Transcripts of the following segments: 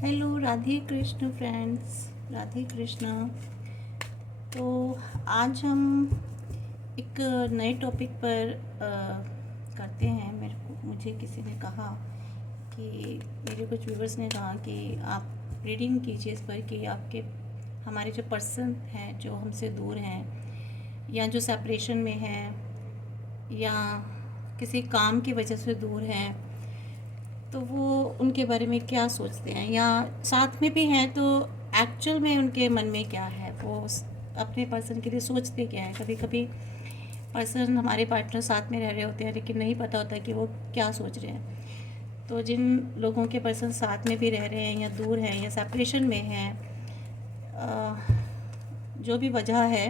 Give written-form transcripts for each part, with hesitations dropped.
Hello Radhe Krishna friends, Radhe Krishna. तो आज हम एक नए टॉपिक पर करते हैं। मुझे किसी ने कहा कि मेरे कुछ व्यूवर्स ने कहा कि आप रीडिंग कीजिए इस पर कि आपके हमारे जो पर्सन हैं जो हमसे दूर हैं या जो सेपरेशन में हैं या किसी काम की वजह से दूर हैं, तो वो उनके बारे में क्या सोचते हैं, या साथ में भी हैं तो एक्चुअल में उनके मन में क्या है, वो अपने पर्सन के लिए सोचते क्या है। कभी कभी पर्सन हमारे पार्टनर साथ में रह रहे होते हैं लेकिन नहीं पता होता कि वो क्या सोच रहे हैं। तो जिन लोगों के पर्सन साथ में भी रह रहे हैं या दूर हैं या सेपरेशन में हैं, जो भी वजह है,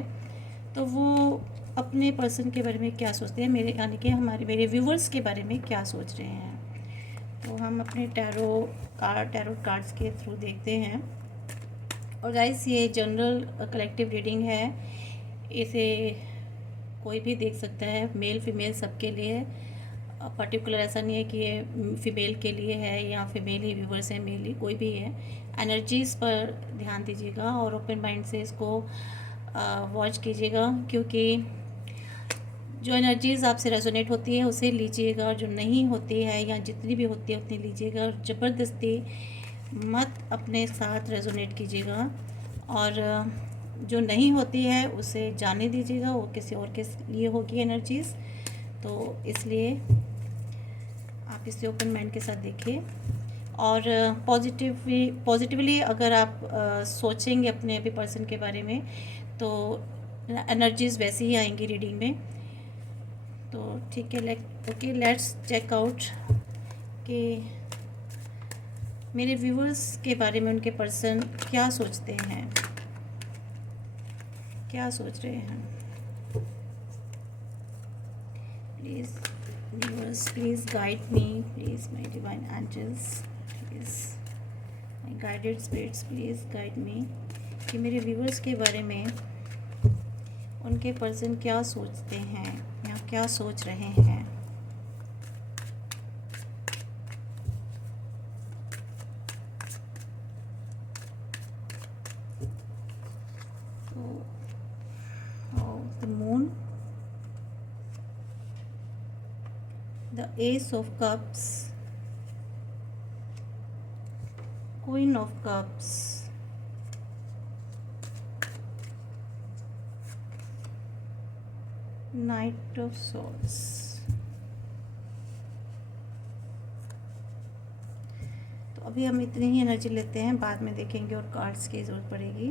तो वो अपने पर्सन के बारे में क्या सोचते हैं, मेरे यानी कि मेरे व्यूवर्स के बारे में क्या सोच रहे हैं। तो हम अपने टैरो कार्ड्स के थ्रू देखते हैं। और गाइस, ये जनरल कलेक्टिव रीडिंग है, इसे कोई भी देख सकता है, मेल फीमेल सबके लिए। पर्टिकुलर ऐसा नहीं है कि ये फीमेल के लिए है या फीमेल ही व्यूवर्स है, मेल ही कोई भी है। एनर्जीज़ पर ध्यान दीजिएगा और ओपन माइंड से इसको वॉच कीजिएगा, क्योंकि जो एनर्जीज़ आपसे रेजोनेट होती है उसे लीजिएगा, और जो नहीं होती है या जितनी भी होती है उतनी लीजिएगा, और ज़बरदस्ती मत अपने साथ रेजोनेट कीजिएगा। और जो नहीं होती है उसे जाने दीजिएगा, वो किसी और के लिए होगी एनर्जीज़। तो इसलिए आप इसे ओपन माइंड के साथ देखिए। और पॉजिटिवली अगर आप सोचेंगे अपने अभी पर्सन के बारे में, तो एनर्जीज़ वैसे ही आएंगी रीडिंग में। तो ठीक है, ओके, लेट्स चेक आउट कि मेरे व्यूवर्स के बारे में उनके पर्सन क्या सोचते हैं, क्या सोच रहे हैं। Please viewers, please guide me, please my divine angels, please my guided spirits, please guide me कि मेरे व्यूवर्स के बारे में उनके पर्सन क्या सोचते हैं या क्या सोच रहे हैं। तो the moon, the Ace of Cups, Queen of Cups, Knight of Swords। तो अभी हम इतनी ही एनर्जी लेते हैं, बाद में देखेंगे और कार्ड्स की ज़रूरत पड़ेगी।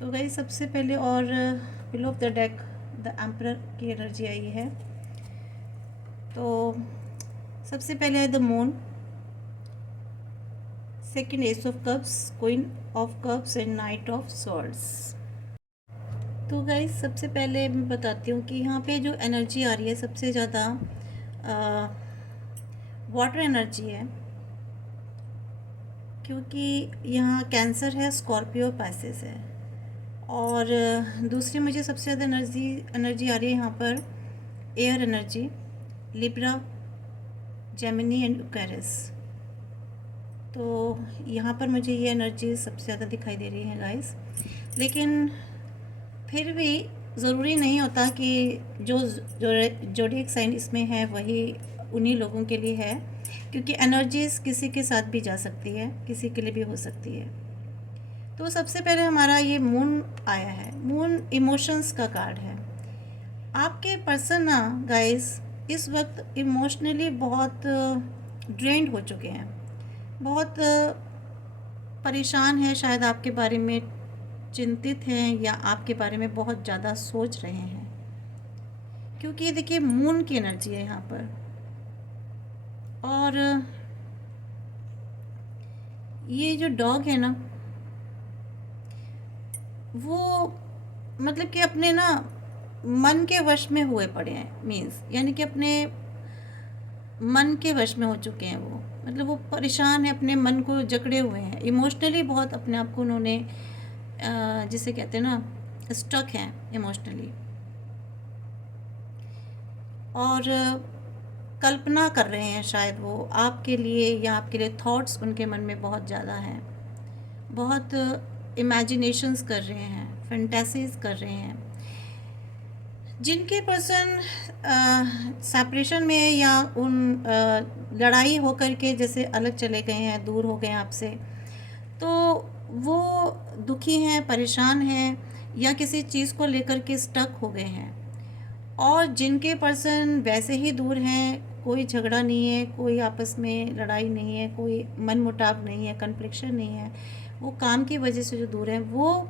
तो गाइस, सबसे पहले और below of the deck the emperor की एनर्जी आई है। तो सबसे पहले है the moon, second S of cups, queen of cups and night of swords. तो गाइस, सबसे पहले मैं बताती हूँ कि यहाँ पे जो एनर्जी आ रही है सबसे ज़्यादा वाटर एनर्जी है, क्योंकि यहाँ कैंसर है, स्कॉर्पियो, पैसेस है। और दूसरी मुझे सबसे ज़्यादा एनर्जी आ रही है यहाँ पर air energy, Libra, Gemini and Aquarius. तो यहाँ पर मुझे ये एनर्जी सबसे ज़्यादा दिखाई दे रही है गाइस। लेकिन फिर भी ज़रूरी नहीं होता कि जो जोडिएक साइन इसमें है वही उन्हीं लोगों के लिए है, क्योंकि एनर्जीज़ किसी के साथ भी जा सकती है, किसी के लिए भी हो सकती है। तो सबसे पहले हमारा ये मून आया है। मून इमोशंस का कार्ड है। आपके पर्सन ना गाइस इस वक्त इमोशनली बहुत ड्रेन्ड हो चुके हैं, बहुत परेशान है, शायद आपके बारे में चिंतित हैं या आपके बारे में बहुत ज़्यादा सोच रहे हैं, क्योंकि ये देखिए मून की एनर्जी है यहाँ पर। और ये जो डॉग है ना, वो मतलब कि अपने ना मन के वश में हुए पड़े हैं, मीन्स यानी कि अपने मन के वश में हो चुके हैं वो, मतलब वो परेशान है, अपने मन को जकड़े हुए हैं, इमोशनली बहुत अपने आप को उन्होंने जिसे कहते हैं ना स्टक हैं इमोशनली। और कल्पना कर रहे हैं शायद वो आपके लिए, या आपके लिए थॉट्स उनके मन में बहुत ज़्यादा हैं, बहुत इमेजिनेशंस कर रहे हैं, फैंटेसीज कर रहे हैं। जिनके पर्सन सेपरेशन में है, या उन लड़ाई होकर के जैसे अलग चले गए हैं, दूर हो गए हैं आपसे, तो वो दुखी हैं, परेशान हैं, या किसी चीज़ को लेकर के स्टक हो गए हैं। और जिनके पर्सन वैसे ही दूर हैं, कोई झगड़ा नहीं है, कोई आपस में लड़ाई नहीं है, कोई मनमुटाव नहीं है, कन्फ्लिक्शन नहीं है, वो काम की वजह से जो दूर हैं, वो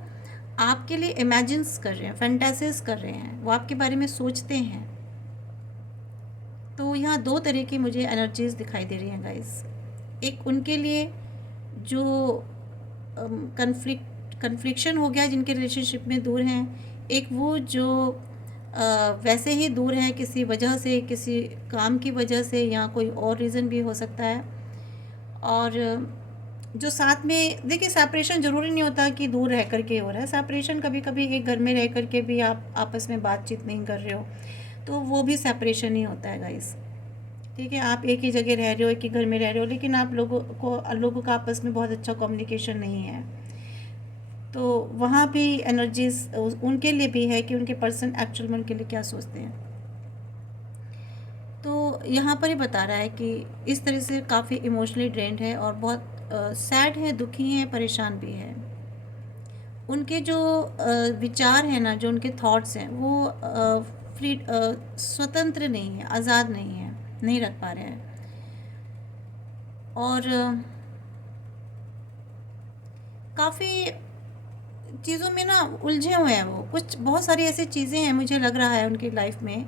आपके लिए इमेजिन्स कर रहे हैं, फैंटेसीज कर रहे हैं, वो आपके बारे में सोचते हैं। तो यहाँ दो तरह की मुझे एनर्जीज दिखाई दे रही हैं गाइस। एक उनके लिए जो कन्फ्लिक्शन हो गया, जिनके रिलेशनशिप में दूर हैं। एक वो जो वैसे ही दूर हैं किसी वजह से, किसी काम की वजह से, या कोई और रीज़न भी हो सकता है। और जो साथ में, देखिए सेपरेशन ज़रूरी नहीं होता कि दूर रह कर के हो रहा है। सेपरेशन कभी कभी एक घर में रह कर के भी आप आपस में बातचीत नहीं कर रहे हो, तो वो भी सेपरेशन ही होता है गाइस। ठीक है, आप एक ही जगह रह रहे हो, एक ही घर में रह रहे हो, लेकिन आप लोगों का आपस में बहुत अच्छा कम्युनिकेशन नहीं है, तो वहाँ भी एनर्जीज उनके लिए भी है कि उनके पर्सन एक्चुअल में उनके लिए क्या सोचते हैं। तो यहाँ पर ही बता रहा है कि इस तरह से काफ़ी इमोशनली ड्रेन्ड है, और बहुत सैड है, दुखी हैं, परेशान भी है। उनके जो विचार हैं ना, जो उनके थॉट्स हैं, वो फ्री स्वतंत्र नहीं है, आज़ाद नहीं है, नहीं रख पा रहे हैं। और काफ़ी चीज़ों में ना उलझे हुए हैं वो। कुछ बहुत सारी ऐसी चीज़ें हैं, मुझे लग रहा है उनकी लाइफ में,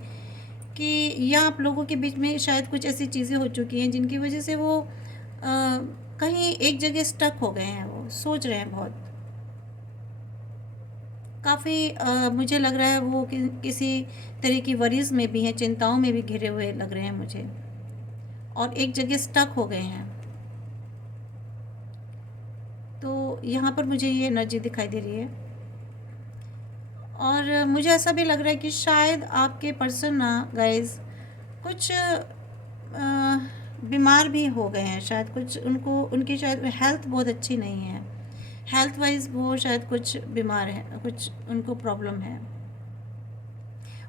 कि या आप लोगों के बीच में शायद कुछ ऐसी चीज़ें हो चुकी हैं जिनकी वजह से वो कहीं एक जगह स्टक हो गए हैं, वो सोच रहे हैं बहुत। काफ़ी मुझे लग रहा है वो किसी तरह की वरीज़ में भी हैं, चिंताओं में भी घिरे हुए लग रहे हैं मुझे, और एक जगह स्टक हो गए हैं। तो यहाँ पर मुझे ये एनर्जी दिखाई दे रही है। और मुझे ऐसा भी लग रहा है कि शायद आपके पर्सन ना गाइस कुछ बीमार भी हो गए हैं, शायद कुछ उनकी शायद हेल्थ बहुत अच्छी नहीं है, हेल्थ वाइज वो शायद कुछ बीमार है, कुछ उनको प्रॉब्लम है,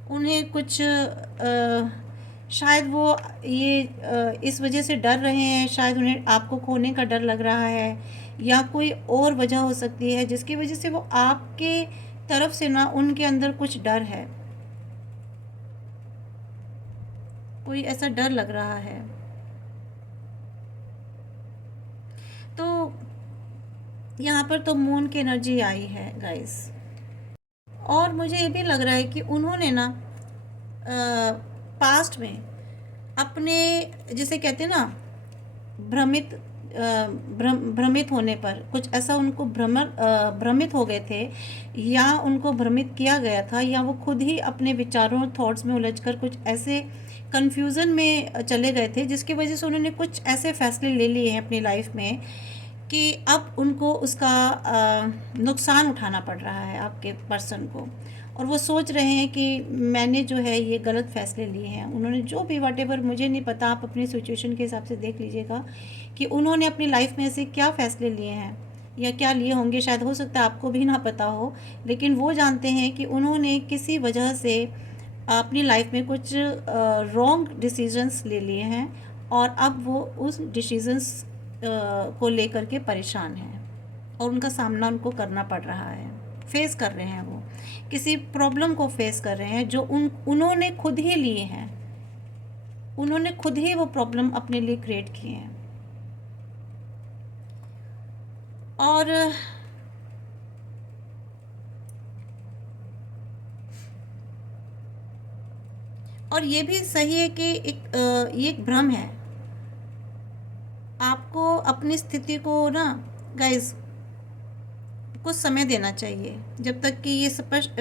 उन्हें कुछ शायद वो ये इस वजह से डर रहे हैं, शायद उन्हें आपको खोने का डर लग रहा है, या कोई और वजह हो सकती है जिसकी वजह से वो आपके तरफ से ना, उनके अंदर कुछ डर है, कोई ऐसा डर लग रहा है। तो यहाँ पर तो मून की एनर्जी आई है गाइस। और मुझे ये भी लग रहा है कि उन्होंने ना पास्ट में अपने, जिसे कहते हैं ना, भ्रमित होने पर, कुछ ऐसा उनको भ्रमित हो गए थे, या उनको भ्रमित किया गया था, या वो खुद ही अपने विचारों और थॉट्स में उलझकर कुछ ऐसे कंफ्यूजन में चले गए थे, जिसकी वजह से उन्होंने कुछ ऐसे फैसले ले लिए हैं अपनी लाइफ में कि अब उनको उसका नुकसान उठाना पड़ रहा है आपके पर्सन को। और वो सोच रहे हैं कि मैंने जो है ये गलत फ़ैसले लिए हैं। उन्होंने जो भी व्हाटएवर, मुझे नहीं पता, आप अपनी सिचुएशन के हिसाब से देख लीजिएगा कि उन्होंने अपनी लाइफ में ऐसे क्या फ़ैसले लिए हैं, या क्या लिए होंगे, शायद हो सकता है आपको भी ना पता हो, लेकिन वो जानते हैं कि उन्होंने किसी वजह से अपनी लाइफ में कुछ रॉन्ग डिसीजंस ले लिए हैं, और अब वो उस डिसीजंस को लेकर के परेशान हैं, और उनका सामना उनको करना पड़ रहा है, फेस कर रहे हैं, वो किसी प्रॉब्लम को फेस कर रहे हैं जो उन्होंने खुद ही लिए हैं, उन्होंने खुद ही वो प्रॉब्लम अपने लिए क्रिएट किए हैं। और ये भी सही है कि ये एक भ्रम है। आपको अपनी स्थिति को ना गाइस कुछ समय देना चाहिए, जब तक कि ये स्पष्ट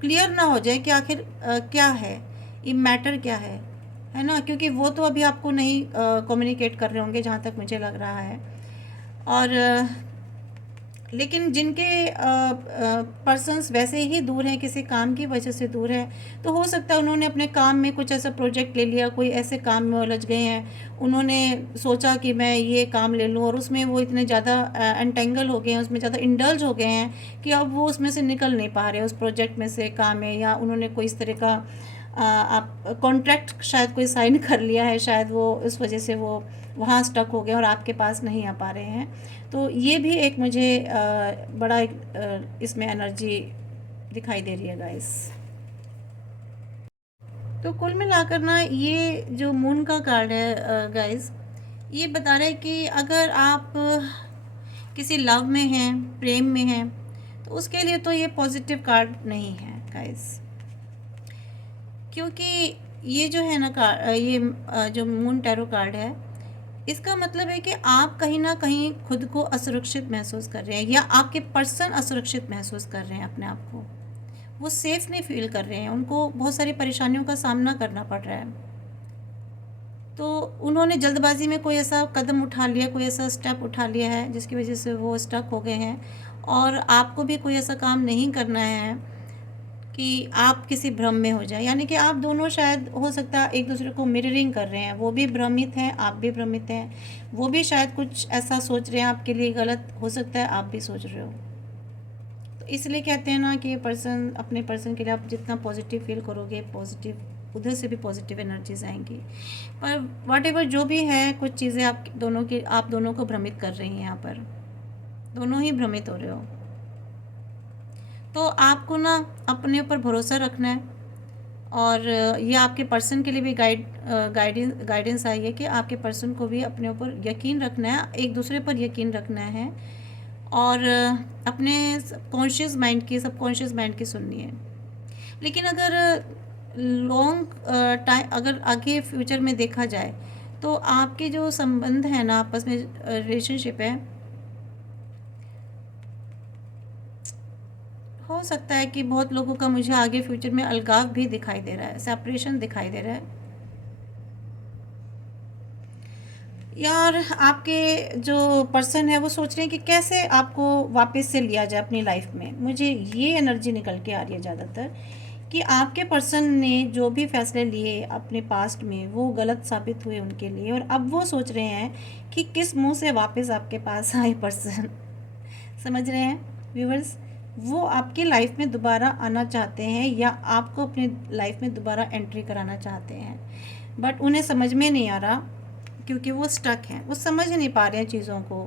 क्लियर ना हो जाए कि आखिर क्या है, ये मैटर क्या है ना, क्योंकि वो तो अभी आपको नहीं कम्युनिकेट कर रहे होंगे, जहाँ तक मुझे लग रहा है। और लेकिन जिनके पर्सन्स वैसे ही दूर हैं, किसी काम की वजह से दूर है, तो हो सकता है उन्होंने अपने काम में कुछ ऐसा प्रोजेक्ट ले लिया, कोई ऐसे काम में उलझ गए हैं, उन्होंने सोचा कि मैं ये काम ले लूँ, और उसमें वो इतने ज़्यादा एंटेंगल हो गए हैं, उसमें ज़्यादा इंडल्ज हो गए हैं कि अब वो उसमें से निकल नहीं पा रहे उस प्रोजेक्ट में से, काम है, या उन्होंने कोई इस तरह का आप कॉन्ट्रैक्ट शायद कोई साइन कर लिया है, शायद वो इस वजह से वो वहाँ स्टक हो गए और आपके पास नहीं आ पा रहे हैं। तो ये भी एक मुझे बड़ा एक इसमें एनर्जी दिखाई दे रही है गाइस। तो कुल मिलाकर ना ये जो मून का कार्ड है गाइस, ये बता रहा है कि अगर आप किसी लव में हैं, प्रेम में हैं, तो उसके लिए तो ये पॉजिटिव कार्ड नहीं है गाइस, क्योंकि ये जो है ना ये जो मून टैरो कार्ड है, इसका मतलब है कि आप कहीं ना कहीं खुद को असुरक्षित महसूस कर रहे हैं, या आपके पर्सन असुरक्षित महसूस कर रहे हैं अपने आप को, वो सेफ नहीं फील कर रहे हैं, उनको बहुत सारी परेशानियों का सामना करना पड़ रहा है। तो उन्होंने जल्दबाजी में कोई ऐसा कदम उठा लिया, कोई ऐसा स्टेप उठा लिया है जिसकी वजह से वो स्टक हो गए हैं, और आपको भी कोई ऐसा काम नहीं करना है कि आप किसी भ्रम में हो जाए। यानी कि आप दोनों शायद हो सकता है एक दूसरे को मिररिंग कर रहे हैं, वो भी भ्रमित हैं, आप भी भ्रमित हैं, वो भी शायद कुछ ऐसा सोच रहे हैं आपके लिए गलत, हो सकता है आप भी सोच रहे हो। तो इसलिए कहते हैं ना कि ये पर्सन, अपने पर्सन के लिए आप जितना पॉजिटिव फील करोगे, पॉजिटिव उधर से भी पॉजिटिव एनर्जीज आएंगी। पर वट एवर जो भी है, कुछ चीज़ें आप दोनों को भ्रमित कर रही हैं, यहाँ पर दोनों ही भ्रमित हो रहे हो। तो आपको ना अपने ऊपर भरोसा रखना है, और ये आपके पर्सन के लिए भी गाइडेंस आई है कि आपके पर्सन को भी अपने ऊपर यकीन रखना है, एक दूसरे पर यकीन रखना है, और अपने सबकॉन्शियस माइंड की सुननी है। लेकिन अगर लॉन्ग टाइम, अगर आगे फ्यूचर में देखा जाए, तो आपके जो संबंध है ना, आपस में रिलेशनशिप है, हो सकता है कि बहुत लोगों का मुझे आगे फ्यूचर में अलगाव भी दिखाई दे रहा है, सेपरेशन दिखाई दे रहा है। यार आपके जो पर्सन है वो सोच रहे हैं कि कैसे आपको वापस से लिया जाए अपनी लाइफ में। मुझे ये एनर्जी निकल के आ रही है ज़्यादातर कि आपके पर्सन ने जो भी फैसले लिए अपने पास्ट में, वो गलत साबित हुए उनके लिए, और अब वो सोच रहे हैं कि किस मुंह से वापस आपके पास आए पर्सन। समझ रहे हैं व्यूवर्स? वो आपकी लाइफ में दोबारा आना चाहते हैं, या आपको अपनी लाइफ में दोबारा एंट्री कराना चाहते हैं, बट उन्हें समझ में नहीं आ रहा, क्योंकि वो स्टक हैं, वो समझ नहीं पा रहे हैं चीज़ों को।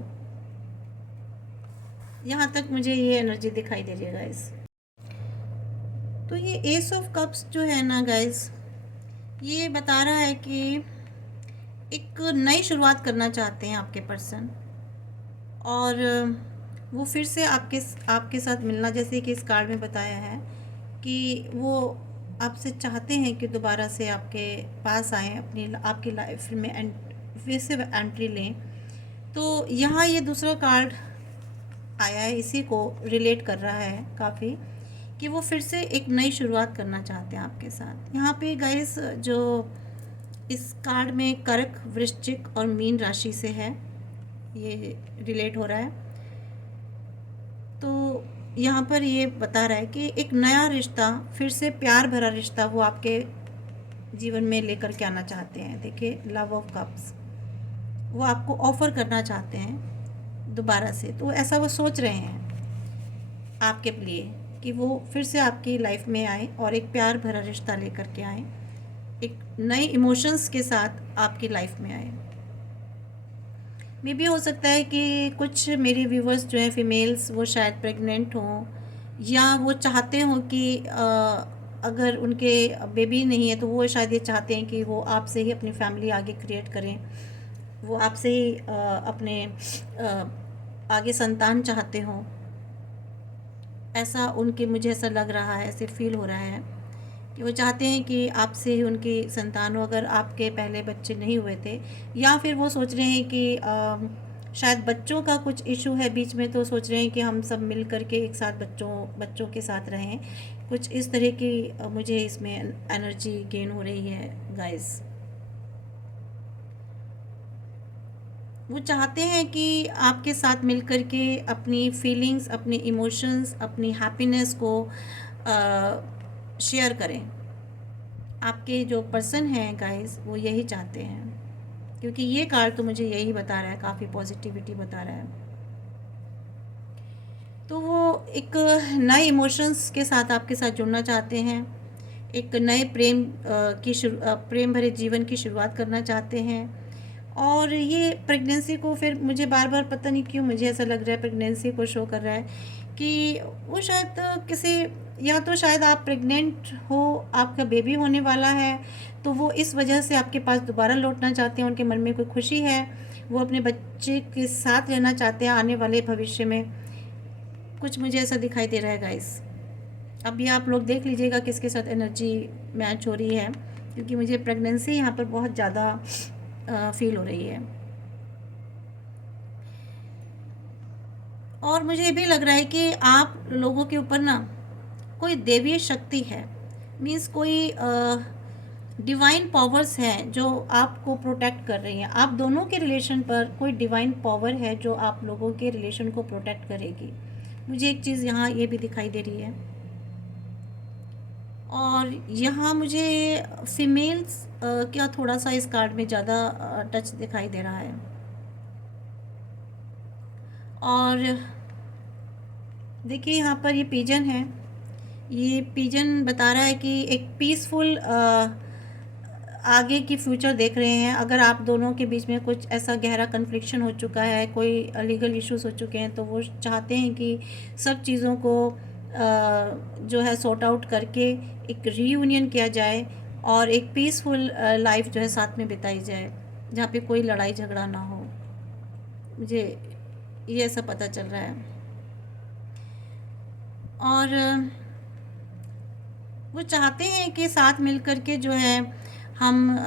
यहाँ तक मुझे ये एनर्जी दिखाई दे रही है गाइस। तो ये एस ऑफ कप्स जो है ना गाइस, ये बता रहा है कि एक नई शुरुआत करना चाहते हैं आपके पर्सन, और वो फिर से आपके साथ मिलना, जैसे कि इस कार्ड में बताया है कि वो आपसे चाहते हैं कि दोबारा से आपके पास आएँ, आपकी लाइफ में फिर से एंट्री लें। तो यहाँ ये दूसरा कार्ड आया है, इसी को रिलेट कर रहा है काफ़ी, कि वो फिर से एक नई शुरुआत करना चाहते हैं आपके साथ। यहाँ पे गाइस जो इस कार्ड में कर्क, वृश्चिक और मीन राशि से है, ये रिलेट हो रहा है। तो यहाँ पर ये बता रहा है कि एक नया रिश्ता, फिर से प्यार भरा रिश्ता वो आपके जीवन में लेकर के आना चाहते हैं। देखिए लव ऑफ कप्स, वो आपको ऑफ़र करना चाहते हैं दोबारा से। तो ऐसा वो सोच रहे हैं आपके लिए कि वो फिर से आपकी लाइफ में आए और एक प्यार भरा रिश्ता लेकर के आए, एक नए इमोशंस के साथ आपकी लाइफ में आए। मे भी हो सकता है कि कुछ मेरे व्यूवर्स जो हैं फीमेल्स, वो शायद प्रेग्नेंट हों, या वो चाहते हों कि अगर उनके बेबी नहीं है तो वो शायद ये चाहते हैं कि वो आपसे ही अपनी फैमिली आगे क्रिएट करें, वो आपसे ही अपने आगे संतान चाहते हों। ऐसा उनके, मुझे ऐसा लग रहा है, ऐसे फील हो रहा है कि वो चाहते हैं कि आपसे ही उनकी संतान हो, अगर आपके पहले बच्चे नहीं हुए थे, या फिर वो सोच रहे हैं कि शायद बच्चों का कुछ इशू है बीच में, तो सोच रहे हैं कि हम सब मिल कर के एक साथ बच्चों के साथ रहें। कुछ इस तरह की मुझे इसमें एनर्जी गेन हो रही है गाइस। वो चाहते हैं कि आपके साथ मिल कर के अपनी फीलिंग्स, अपने इमोशंस, अपनी हैप्पीनेस को शेयर करें। आपके जो पर्सन हैं गाइस, वो यही चाहते हैं, क्योंकि ये कार्ड तो मुझे यही बता रहा है, काफ़ी पॉजिटिविटी बता रहा है। तो वो एक नए इमोशंस के साथ आपके साथ जुड़ना चाहते हैं, एक नए प्रेम भरे जीवन की शुरुआत करना चाहते हैं। और ये प्रेगनेंसी को, फिर मुझे बार बार पता नहीं क्यों मुझे ऐसा लग रहा है, प्रेगनेंसी को शो कर रहा है कि वो शायद किसी, या तो शायद आप प्रेग्नेंट हो, आपका बेबी होने वाला है, तो वो इस वजह से आपके पास दोबारा लौटना चाहते हैं, उनके मन में कोई खुशी है, वो अपने बच्चे के साथ रहना चाहते हैं आने वाले भविष्य में। कुछ मुझे ऐसा दिखाई दे रहा है गाइस। अभी आप लोग देख लीजिएगा किसके साथ एनर्जी मैच हो रही है, क्योंकि मुझे प्रेगनेंसी यहाँ पर बहुत ज़्यादा फील हो रही है। और मुझे ये भी लग रहा है कि आप लोगों के ऊपर ना कोई देवीय शक्ति है, मीन्स कोई डिवाइन पावर्स हैं जो आपको प्रोटेक्ट कर रही हैं। आप दोनों के रिलेशन पर कोई डिवाइन पावर है जो आप लोगों के रिलेशन को प्रोटेक्ट करेगी। मुझे एक चीज़ यहाँ ये भी दिखाई दे रही है। और यहाँ मुझे फीमेल्स क्या थोड़ा सा इस कार्ड में ज़्यादा टच दिखाई दे रहा है। और देखिए यहाँ पर ये पिजन है, ये पिजन बता रहा है कि एक पीसफुल आगे की फ्यूचर देख रहे हैं। अगर आप दोनों के बीच में कुछ ऐसा गहरा कन्फ्लिक्शन हो चुका है, कोई लीगल इश्यूज हो चुके हैं, तो वो चाहते हैं कि सब चीज़ों को जो है सॉर्ट आउट करके एक रीयूनियन किया जाए और एक पीसफुल लाइफ जो है साथ में बिताई जाए, जहाँ पे कोई लड़ाई झगड़ा ना हो। मुझे ये ऐसा पता चल रहा है। और वो चाहते हैं कि साथ मिलकर के जो है हम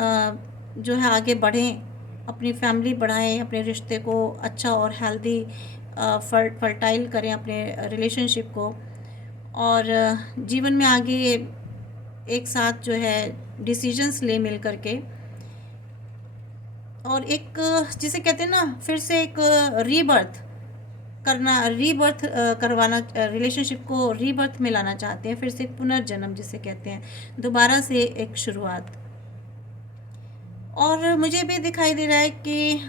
जो है आगे बढ़ें, अपनी फैमिली बढ़ाएं, अपने रिश्ते को अच्छा और हेल्दी फर्टाइल करें अपने रिलेशनशिप को, और जीवन में आगे एक साथ जो है डिसीजंस ले मिल करके, और एक जिसे कहते हैं ना, फिर से एक रीबर्थ करवाना, रिलेशनशिप को रीबर्थ में लाना चाहते हैं, फिर से एक पुनर्जन्म जिसे कहते हैं, दोबारा से एक शुरुआत। और मुझे भी दिखाई दे रहा है कि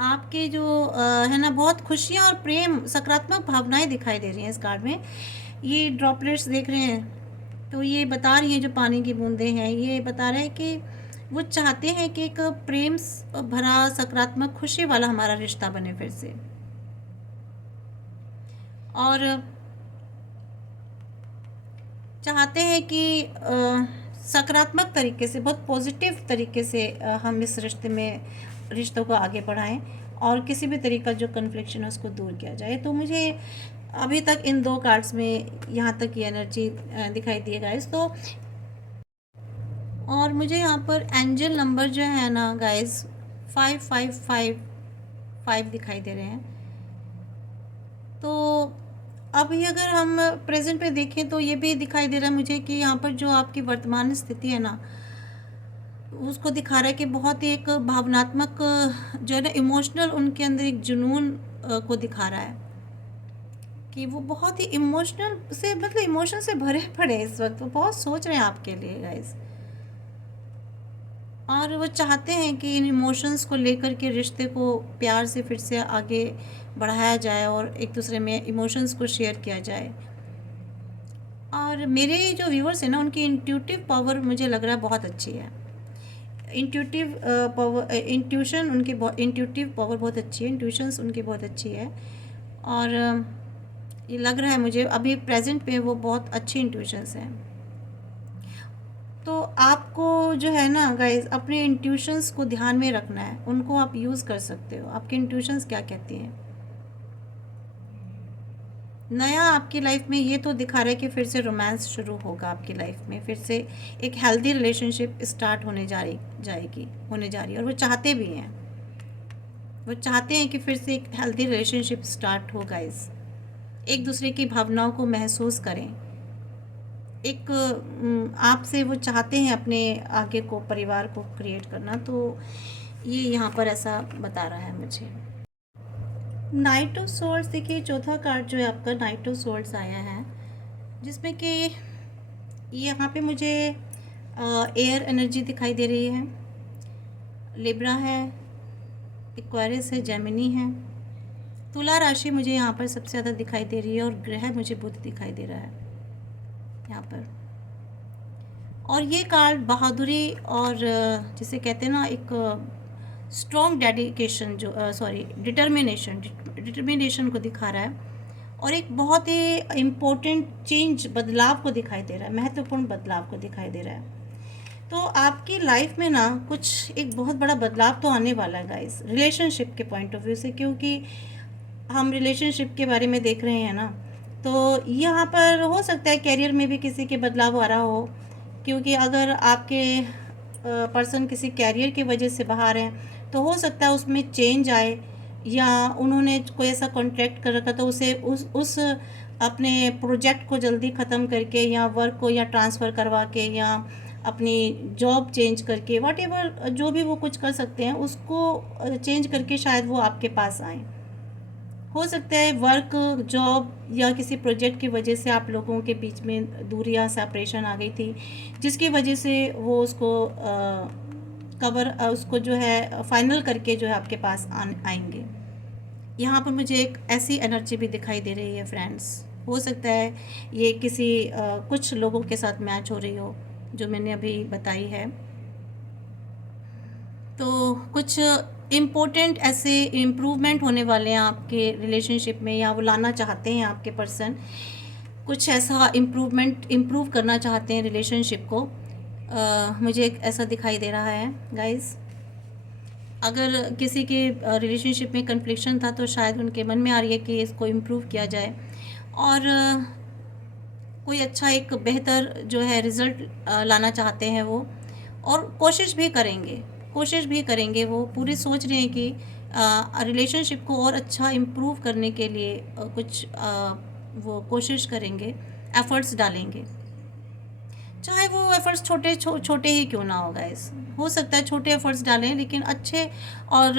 आपके जो है ना, बहुत खुशियाँ और प्रेम, सकारात्मक भावनाएं दिखाई दे रही हैं इस कार्ड में। ये ड्रॉपलेट्स देख रहे हैं, तो ये बता रही हैं, जो पानी की बूंदें हैं, ये बता रहे हैं कि वो चाहते हैं कि एक प्रेम भरा, सकारात्मक, खुशी वाला हमारा रिश्ता बने फिर से। और चाहते हैं कि सकारात्मक तरीके से, बहुत पॉजिटिव तरीके से हम इस रिश्तों को आगे बढ़ाएं, और किसी भी तरीका जो कन्फ्लिक्शन है उसको दूर किया जाए। तो मुझे अभी तक इन दो कार्ड्स में यहाँ तक ये एनर्जी दिखाई दी है गाइस। तो और मुझे यहाँ पर एंजल नंबर जो है ना गाइस, 5555 दिखाई दे रहे हैं। तो अभी अगर हम प्रेजेंट पे देखें तो ये भी दिखाई दे रहा है मुझे कि यहाँ पर जो आपकी वर्तमान स्थिति है ना, उसको दिखा रहा है कि बहुत ही एक भावनात्मक जो है ना, इमोशनल, उनके अंदर एक जुनून को दिखा रहा है कि वो बहुत ही इमोशनल से, मतलब इमोशन से भरे पड़े इस वक्त, वो बहुत सोच रहे हैं आपके लिए गाइस। और वो चाहते हैं कि इन इमोशंस को लेकर के रिश्ते को प्यार से फिर से आगे बढ़ाया जाए और एक दूसरे में इमोशंस को शेयर किया जाए। और मेरे जो व्यूअर्स हैं ना, उनकी इंट्यूटिव पावर मुझे लग रहा है बहुत अच्छी है। इंट्यूटिव पावर, इंट्यूशन उनकी, इंट्यूटिव पावर बहुत अच्छी है, इंट्यूशंस उनकी बहुत अच्छी है। और ये लग रहा है मुझे अभी प्रेजेंट पे वो बहुत अच्छी इंट्यूशंस हैं। तो आपको जो है ना गाइस, अपने इंट्यूशंस को ध्यान में रखना है, उनको आप यूज़ कर सकते हो। आपकी इंट्यूशंस क्या कहती हैं? नया आपकी लाइफ में ये तो दिखा रहा है कि फिर से रोमांस शुरू होगा आपकी लाइफ में, फिर से एक हेल्दी रिलेशनशिप स्टार्ट होने जा रही है। और वो चाहते भी हैं, वो चाहते हैं कि फिर से एक हेल्दी रिलेशनशिप स्टार्ट हो गाइस। एक दूसरे की भावनाओं को महसूस करें, एक आपसे वो चाहते हैं अपने आगे को, परिवार को क्रिएट करना। तो ये यहाँ पर ऐसा बता रहा है मुझे। नाइट ऑफ सोल्स, देखिए चौथा कार्ड जो है आपका नाइट ऑफ सोल्स आया है, जिसमें कि यहाँ पे मुझे एयर एनर्जी दिखाई दे रही है। लिब्रा है, एक्वेरियस है, जेमिनी है, तुला राशि मुझे यहाँ पर सबसे ज़्यादा दिखाई दे रही है, और ग्रह मुझे बुध दिखाई दे रहा है यहाँ पर। और ये कार्ड बहादुरी और जिसे कहते हैं ना एक स्ट्रॉन्ग डेडिकेशन, जो सॉरी डिटर्मिनेशन को दिखा रहा है, और एक बहुत ही इम्पोर्टेंट चेंज, बदलाव को दिखाई दे रहा है, महत्वपूर्ण बदलाव को दिखाई दे रहा है। तो आपकी लाइफ में ना कुछ एक बहुत बड़ा बदलाव तो आने वाला है गाइस, रिलेशनशिप के पॉइंट ऑफ व्यू से, क्योंकि हम रिलेशनशिप के बारे में देख रहे हैं ना। तो यहाँ पर हो सकता है कैरियर में भी किसी के बदलाव आ रहा हो, क्योंकि अगर आपके पर्सन किसी कैरियर की वजह से बाहर हैं तो हो सकता है उसमें चेंज आए, या उन्होंने कोई ऐसा कॉन्ट्रैक्ट कर रखा तो उसे उस अपने प्रोजेक्ट को जल्दी ख़त्म करके, या वर्क को या ट्रांसफ़र करवा के, या अपनी जॉब चेंज करके, वॉट एवर जो भी वो कुछ कर सकते हैं उसको चेंज करके शायद वो आपके पास आएँ। हो सकता है वर्क, जॉब या किसी प्रोजेक्ट की वजह से आप लोगों के बीच में दूरी या सेपरेशन आ गई थी, जिसकी वजह से वो उसको उसको जो है फाइनल करके जो है आपके पास आएंगे। यहाँ पर मुझे एक ऐसी एनर्जी भी दिखाई दे रही है फ्रेंड्स। हो सकता है ये किसी कुछ लोगों के साथ मैच हो रही हो जो मैंने अभी बताई है। तो कुछ इम्पोर्टेंट ऐसे इम्प्रूवमेंट होने वाले हैं आपके रिलेशनशिप में, या वो लाना चाहते हैं आपके पर्सन, कुछ ऐसा इम्प्रूव करना चाहते हैं रिलेशनशिप को। मुझे एक ऐसा दिखाई दे रहा है गाइस। अगर किसी के रिलेशनशिप में कन्फ्लिक्शन था तो शायद उनके मन में आ रही है कि इसको इम्प्रूव किया जाए, और कोई अच्छा एक बेहतर जो है रिज़ल्ट लाना चाहते हैं वो, और कोशिश भी करेंगे वो पूरी सोच रहे हैं कि रिलेशनशिप को और अच्छा इम्प्रूव करने के लिए कुछ वो कोशिश करेंगे, एफ़र्ट्स डालेंगे, चाहे वो एफ़र्ट्स छोटे ही क्यों ना हो गाइस। हो सकता है छोटे एफ़र्ट्स डालें, लेकिन अच्छे और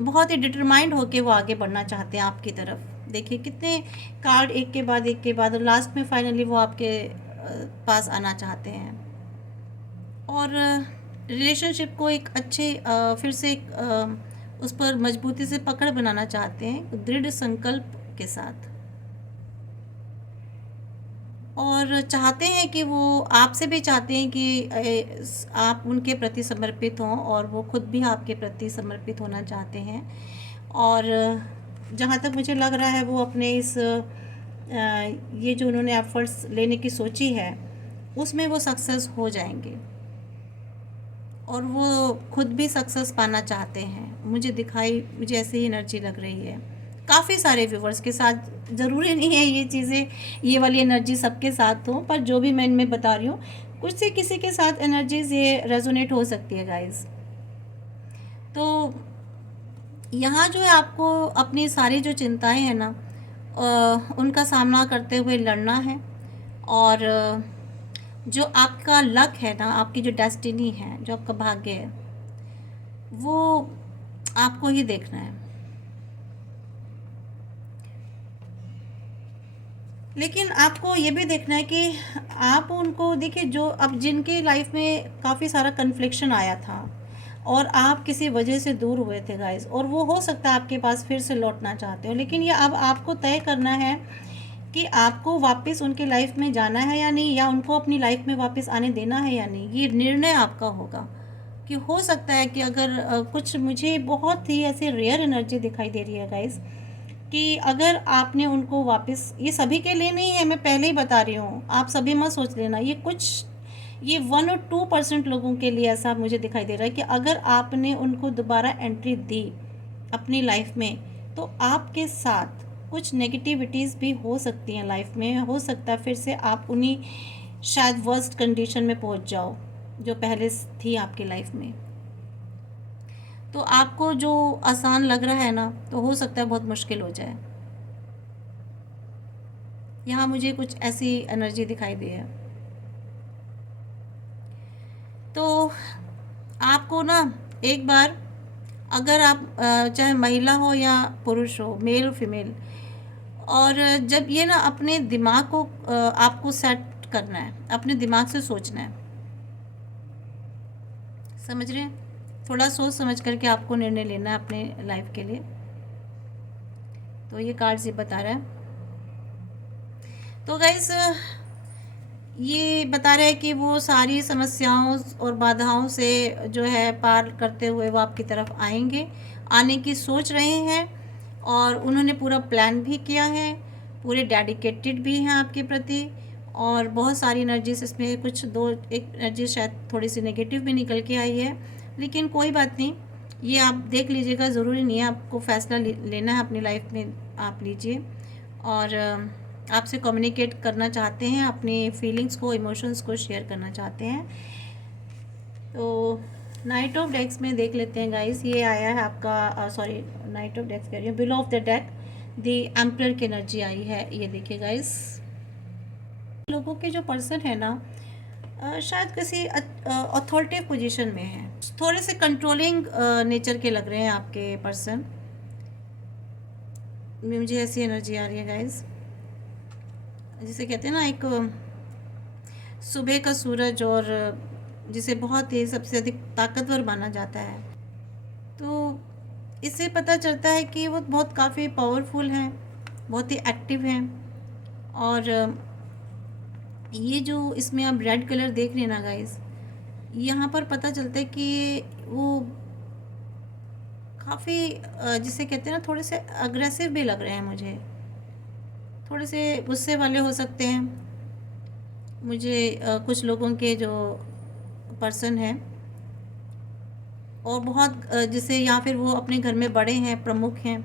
बहुत ही डिटरमाइंड होके वो आगे बढ़ना चाहते हैं आपकी तरफ। देखिए कितने कार्ड एक के बाद, और लास्ट में फाइनली वो आपके पास आना चाहते हैं, और रिलेशनशिप को एक अच्छे फिर से उस पर मजबूती से पकड़ बनाना चाहते हैं, दृढ़ संकल्प के साथ, और चाहते हैं कि वो आपसे भी चाहते हैं कि आप उनके प्रति समर्पित हों, और वो खुद भी आपके प्रति समर्पित होना चाहते हैं। और जहाँ तक मुझे लग रहा है वो अपने इस ये जो उन्होंने एफ़र्ट्स लेने की सोची है उसमें वो सक्सेस हो जाएंगे, और वो खुद भी सक्सेस पाना चाहते हैं। मुझे ऐसी ही एनर्जी लग रही है काफ़ी सारे व्यूवर्स के साथ। ज़रूरी नहीं है ये चीज़ें, ये वाली एनर्जी सबके साथ हो, पर जो भी मैं इनमें बता रही हूँ कुछ से किसी के साथ एनर्जीज ये रेजोनेट हो सकती है गाइस। तो यहाँ जो है आपको अपनी सारी जो चिंताएं हैं ना उनका सामना करते हुए लड़ना है, और जो आपका लक है ना, आपकी जो डेस्टिनी है, जो आपका भाग्य है, वो आपको ही देखना है। लेकिन आपको ये भी देखना है कि आप उनको देखिए, जो अब जिनके लाइफ में काफ़ी सारा कन्फ्लिक्शन आया था और आप किसी वजह से दूर हुए थे गाइस, और वो हो सकता है आपके पास फिर से लौटना चाहते हो, लेकिन ये अब आपको तय करना है कि आपको वापस उनकी लाइफ में जाना है या नहीं, या उनको अपनी लाइफ में वापस आने देना है या नहीं। ये निर्णय आपका होगा। कि हो सकता है कि अगर कुछ, मुझे बहुत ही ऐसे रेयर एनर्जी दिखाई दे रही है गाइस, कि अगर आपने उनको वापस, ये सभी के लिए नहीं है, मैं पहले ही बता रही हूँ, आप सभी मत सोच लेना, ये 1 और 2% लोगों के लिए ऐसा मुझे दिखाई दे रहा है कि अगर आपने उनको दोबारा एंट्री दी अपनी लाइफ में तो आपके साथ कुछ नेगेटिविटीज़ भी हो सकती हैं लाइफ में। हो सकता है फिर से आप उन्हीं शायद वर्स्ट कंडीशन में पहुंच जाओ जो पहले थी आपकी लाइफ में। तो आपको जो आसान लग रहा है ना, तो हो सकता है बहुत मुश्किल हो जाए। यहाँ मुझे कुछ ऐसी एनर्जी दिखाई दी है। तो आपको ना एक बार अगर आप चाहे महिला हो या पुरुष हो, मेल फीमेल, और जब ये ना अपने दिमाग को आपको सेट करना है, अपने दिमाग से सोचना है, समझ रहे हैं? थोड़ा सोच समझ करके आपको निर्णय लेना है अपने लाइफ के लिए। तो ये कार्ड्स ये बता रहा है। तो गाइस ये बता रहा है कि वो सारी समस्याओं और बाधाओं से जो है पार करते हुए वो आपकी तरफ आएंगे, आने की सोच रहे हैं, और उन्होंने पूरा प्लान भी किया है, पूरे डेडिकेटेड भी हैं आपके प्रति। और बहुत सारी एनर्जीज इसमें, कुछ दो एक एनर्जी शायद थोड़ी सी नेगेटिव भी निकल के आई है, लेकिन कोई बात नहीं, ये आप देख लीजिएगा, ज़रूरी नहीं है आपको फैसला लेना है अपनी लाइफ में, आप लीजिए। और आपसे कम्युनिकेट करना चाहते हैं, अपनी फीलिंग्स को, इमोशंस को शेयर करना चाहते हैं। तो नाइट ऑफ डेक्स में देख लेते हैं गाइस, ये आया है आपका, सॉरी नाइट ऑफ डेक्स कह रही हूँ, below of the deck the emperor की एनर्जी आई है। ये देखिए गाइस, लोगों के जो पर्सन है ना, शायद किसी अथॉरिटेटिव पोजीशन में है, थोड़े से कंट्रोलिंग नेचर के लग रहे हैं आपके पर्सन, मुझे ऐसी एनर्जी आ रही है गाइस। जिसे कहते हैं ना, एक सुबह का सूरज, और जिसे बहुत ही सबसे अधिक ताकतवर माना जाता है। तो इससे पता चलता है कि वो बहुत काफ़ी पावरफुल हैं, बहुत ही एक्टिव हैं। और ये जो इसमें आप रेड कलर देख रहे हैं ना गाइस, यहाँ पर पता चलता है कि वो काफ़ी जिसे कहते हैं ना, थोड़े से अग्रेसिव भी लग रहे हैं मुझे, थोड़े से गुस्से वाले हो सकते हैं मुझे, कुछ लोगों के जो पर्सन हैं, और बहुत जिसे, या फिर वो अपने घर में बड़े हैं, प्रमुख हैं,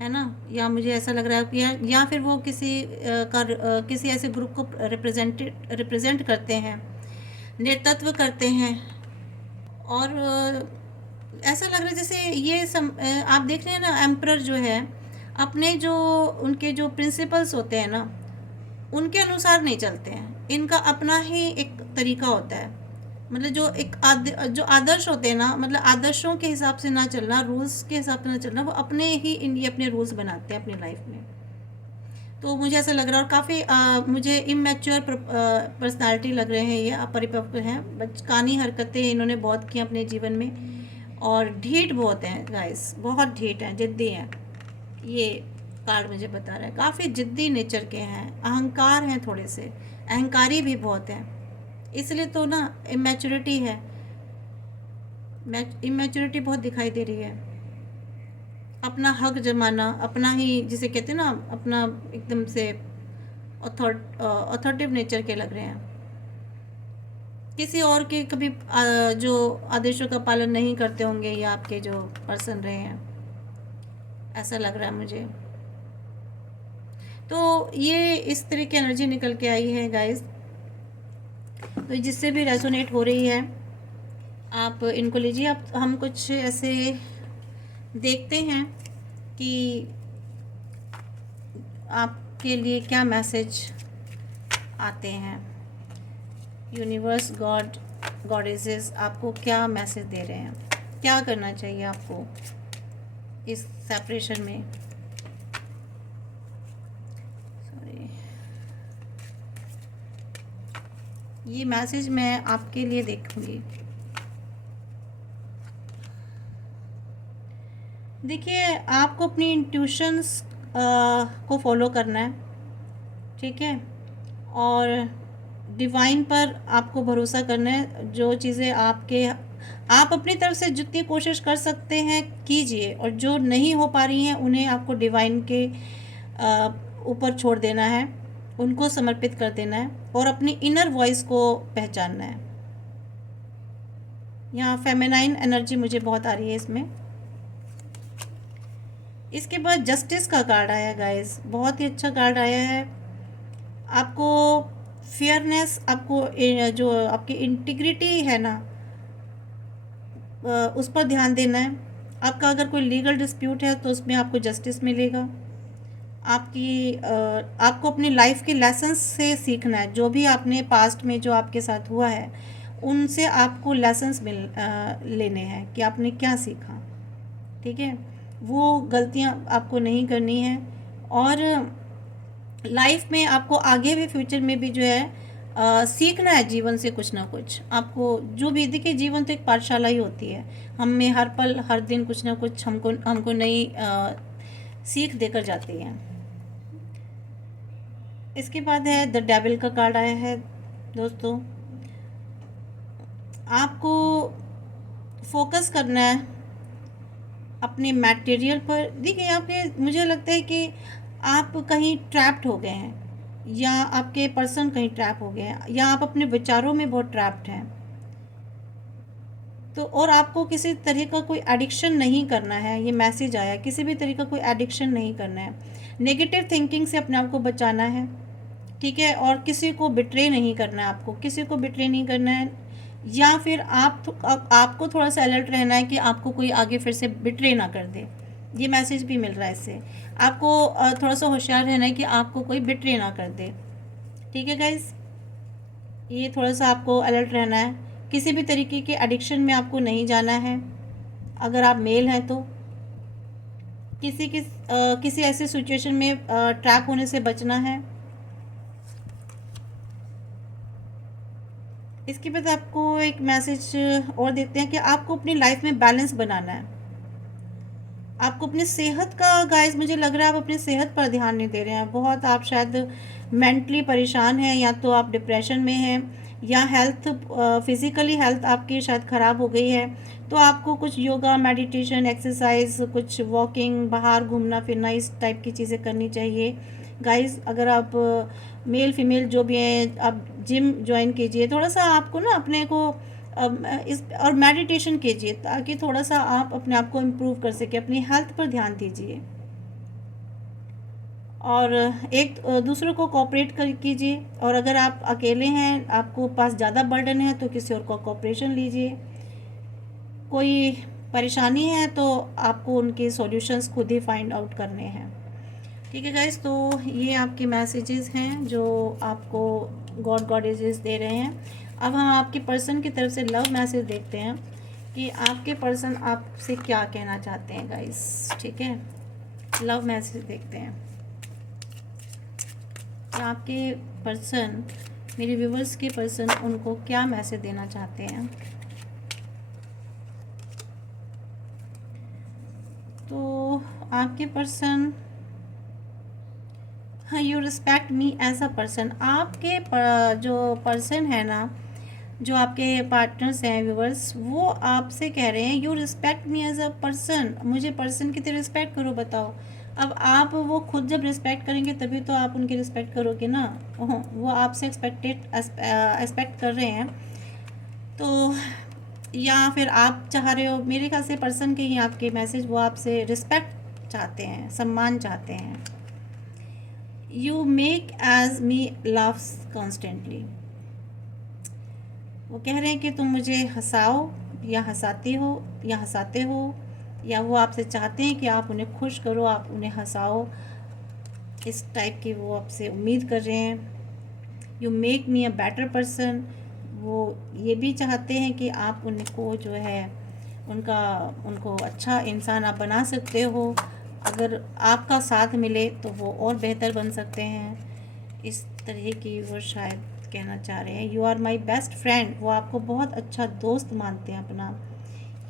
है ना, या मुझे ऐसा लग रहा है कि या फिर वो किसी किसी ऐसे ग्रुप को रिप्रेजेंट करते हैं, नेतृत्व करते हैं। और ऐसा लग रहा है जैसे ये आप देख रहे हैं ना, एम्परर जो है अपने जो उनके जो प्रिंसिपल्स होते हैं ना, उनके अनुसार नहीं चलते हैं, इनका अपना ही एक तरीका होता है। मतलब जो एक जो आदर्श होते हैं ना, मतलब आदर्शों के हिसाब से ना चलना, रूल्स के हिसाब से ना चलना, वो अपने ही ये अपने रूल्स बनाते हैं अपनी लाइफ में। तो मुझे ऐसा लग रहा है, और काफ़ी मुझे इमेच्योर पर्सनालिटी लग रहे हैं, ये अपरिपक्व हैं, बचकानी हरकतें इन्होंने बहुत की अपने जीवन में, और ढीठ बहुत हैं गाइस, बहुत ढीठ हैं, जिद्दी हैं। ये कार्ड मुझे बता रहा है काफ़ी जिद्दी नेचर के हैं, अहंकार हैं, थोड़े से अहंकारी भी बहुत हैं, इसलिए तो ना इमेच्योरिटी है, इमेच्योरिटी बहुत दिखाई दे रही है। अपना हक जमाना, अपना ही जिसे कहते हैं ना, अपना एकदम से अथॉरिटेटिव नेचर के लग रहे हैं, किसी और के कभी जो आदेशों का पालन नहीं करते होंगे ये आपके जो पर्सन रहे हैं, ऐसा लग रहा है मुझे। तो ये इस तरह की एनर्जी निकल के आई है गाइस। तो जिससे भी रेजोनेट हो रही है आप इनको लीजिए। अब हम कुछ ऐसे देखते हैं कि आपके लिए क्या मैसेज आते हैं, यूनिवर्स, गॉड, गॉडेसेस आपको क्या मैसेज दे रहे हैं, क्या करना चाहिए आपको इस सेपरेशन में। सॉरी, ये मैसेज मैं आपके लिए देखूंगी। देखिए, आपको अपनी इंट्यूशंस को फॉलो करना है, ठीक है, और डिवाइन पर आपको भरोसा करना है। जो चीज़ें आप अपनी तरफ से जितनी कोशिश कर सकते हैं कीजिए, और जो नहीं हो पा रही हैं उन्हें आपको डिवाइन के ऊपर छोड़ देना है, उनको समर्पित कर देना है, और अपनी इनर वॉइस को पहचानना है। यहाँ फेमिनाइन एनर्जी मुझे बहुत आ रही है इसमें। इसके बाद जस्टिस का कार्ड आया गाइस, बहुत ही अच्छा कार्ड आया है। आपको फेयरनेस, आपको जो आपकी इंटीग्रिटी है ना, उस पर ध्यान देना है। आपका अगर कोई लीगल डिस्प्यूट है तो उसमें आपको जस्टिस मिलेगा। आपको अपनी लाइफ के लेसन्स से सीखना है, जो भी आपने पास्ट में जो आपके साथ हुआ है उनसे आपको लेसन्स लेने हैं कि आपने क्या सीखा, ठीक है। वो गलतियाँ आपको नहीं करनी है, और लाइफ में आपको आगे भी फ्यूचर में भी जो है सीखना है जीवन से कुछ ना कुछ। आपको जो भी देखिए, जीवन तो एक पाठशाला ही होती है, हमें हर पल हर दिन कुछ ना कुछ हमको हमको नई सीख देकर जाती है। इसके बाद है द डेविल का कार्ड आया है दोस्तों। आपको फोकस करना है अपने मटेरियल पर। देखिए आपके, मुझे लगता है कि आप कहीं ट्रैप्ड हो गए हैं, या आपके पर्सन कहीं ट्रैप हो गए हैं, या आप अपने विचारों में बहुत ट्रैप्ड हैं। तो और आपको किसी तरह का कोई एडिक्शन नहीं करना है, ये मैसेज आया, किसी भी तरह का कोई एडिक्शन नहीं करना है। नेगेटिव थिंकिंग से अपने आप को बचाना है, ठीक है। और किसी को बिट्रे नहीं करना है, आपको किसी को बिट्रे नहीं करना है, या फिर आपको थोड़ा सा अलर्ट रहना है कि आपको कोई आगे फिर से बिट्रे ना कर दे। ये मैसेज भी मिल रहा है इससे। आपको थोड़ा सा होशियार रहना है कि आपको कोई बिट्रे ना कर दे, ठीक है गाइज। ये थोड़ा सा आपको अलर्ट रहना है। किसी भी तरीके के एडिक्शन में आपको नहीं जाना है। अगर आप मेल हैं तो किसी ऐसे सिचुएशन में ट्रैप होने से बचना है। इसके बाद आपको एक मैसेज और देते हैं कि आपको अपनी लाइफ में बैलेंस बनाना है। आपको अपनी सेहत का, गाइस मुझे लग रहा है आप अपनी सेहत पर ध्यान नहीं दे रहे हैं बहुत। आप शायद मेंटली परेशान हैं, या तो आप डिप्रेशन में हैं, या हेल्थ फिज़िकली हेल्थ आपकी शायद ख़राब हो गई है। तो आपको कुछ योगा, मेडिटेशन, एक्सरसाइज, कुछ वॉकिंग, बाहर घूमना फिरना, इस टाइप की चीज़ें करनी चाहिए गाइस। अगर आप मेल फीमेल जो भी हैं, आप जिम ज्वाइन कीजिए। थोड़ा सा आपको ना अपने को इस और मेडिटेशन कीजिए, ताकि थोड़ा सा आप अपने आप को इम्प्रूव कर सकें। अपनी हेल्थ पर ध्यान दीजिए, और एक दूसरों को कोऑपरेट कर कीजिए। और अगर आप अकेले हैं, आपको पास ज़्यादा बर्डन है, तो किसी और को कोऑपरेशन लीजिए। कोई परेशानी है तो आपको उनके सॉल्यूशंस खुद ही फाइंड आउट करने हैं, ठीक है गाइस। तो ये आपके मैसेजेस हैं जो आपको गॉडेजेस दे रहे हैं। अब हम आपके पर्सन की तरफ से लव मैसेज देखते हैं कि आपके पर्सन आपसे क्या कहना चाहते हैं गाइस, ठीक है। लव मैसेज देखते हैं कि आपके पर्सन, मेरे व्यूवर्स के पर्सन, उनको क्या मैसेज देना चाहते हैं। तो आपके पर्सन, हाँ, you respect me as a person. आपके जो पर्सन है ना, जो आपके पार्टनर्स हैं, व्यूवर्स, वो आपसे कह रहे हैं you respect me as a person. मुझे पर्सन की तरह रिस्पेक्ट करो। बताओ, अब आप, वो खुद जब रिस्पेक्ट करेंगे तभी तो आप उनकी रिस्पेक्ट करोगे ना। वो आपसे एक्सपेक्ट कर रहे हैं। तो या फिर आप चाह रहे हो, मेरे ख्याल से पर्सन के ही आपके मैसेज, वो आपसे रिस्पेक्ट चाहते हैं, सम्मान चाहते हैं। You make as me laughs constantly. वो कह रहे हैं कि तुम मुझे हंसाओ, या हंसाती हो, या हंसाते हो, या वो आपसे चाहते हैं कि आप उन्हें खुश करो, आप उन्हें हंसाओ। इस टाइप की वो आपसे उम्मीद कर रहे हैं। You make me a better person. वो ये भी चाहते हैं कि आप उनको जो है, उनको अच्छा इंसान आप बना सकते हो। अगर आपका साथ मिले तो वो और बेहतर बन सकते हैं। इस तरह की वो शायद कहना चाह रहे हैं। You are my best friend. वो आपको बहुत अच्छा दोस्त मानते हैं अपना,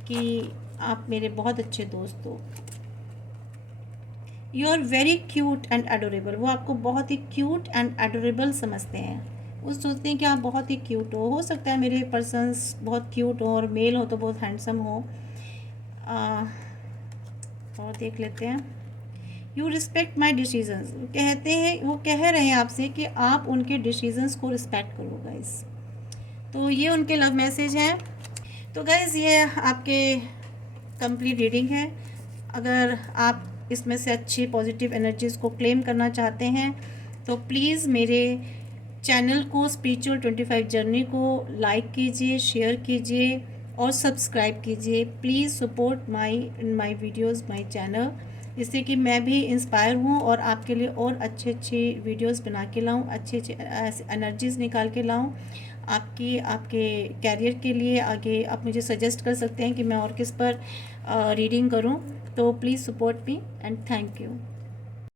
कि आप मेरे बहुत अच्छे दोस्त हो। You are very cute and adorable. वो आपको बहुत ही क्यूट एंड एडोरेबल समझते हैं। वो सोचते हैं कि आप बहुत ही क्यूट हो सकता है मेरे पर्सन्स बहुत क्यूट हो, और मेल हो तो बहुत हैंडसम हो। और देख लेते हैं। You respect my decisions. कहते हैं, वो कह रहे हैं आपसे कि आप उनके डिसीजंस को रिस्पेक्ट करो गाइस। तो ये उनके लव मैसेज हैं। तो गाइस ये आपके कंप्लीट रीडिंग है। अगर आप इसमें से अच्छी पॉजिटिव एनर्जीज़ को क्लेम करना चाहते हैं तो प्लीज़ मेरे चैनल को, स्पिरिचुअल 25 जर्नी को लाइक कीजिए, शेयर कीजिए और सब्सक्राइब कीजिए। Please support my videos, my channel. जिससे कि मैं भी इंस्पायर हूँ और आपके लिए और अच्छी अच्छी वीडियोस बना के लाऊँ, अच्छी अच्छी एनर्जीज़ निकाल के लाऊँ आपके कैरियर के लिए। आगे आप मुझे सजेस्ट कर सकते हैं कि मैं और किस पर रीडिंग करूँ। तो please support me and thank you.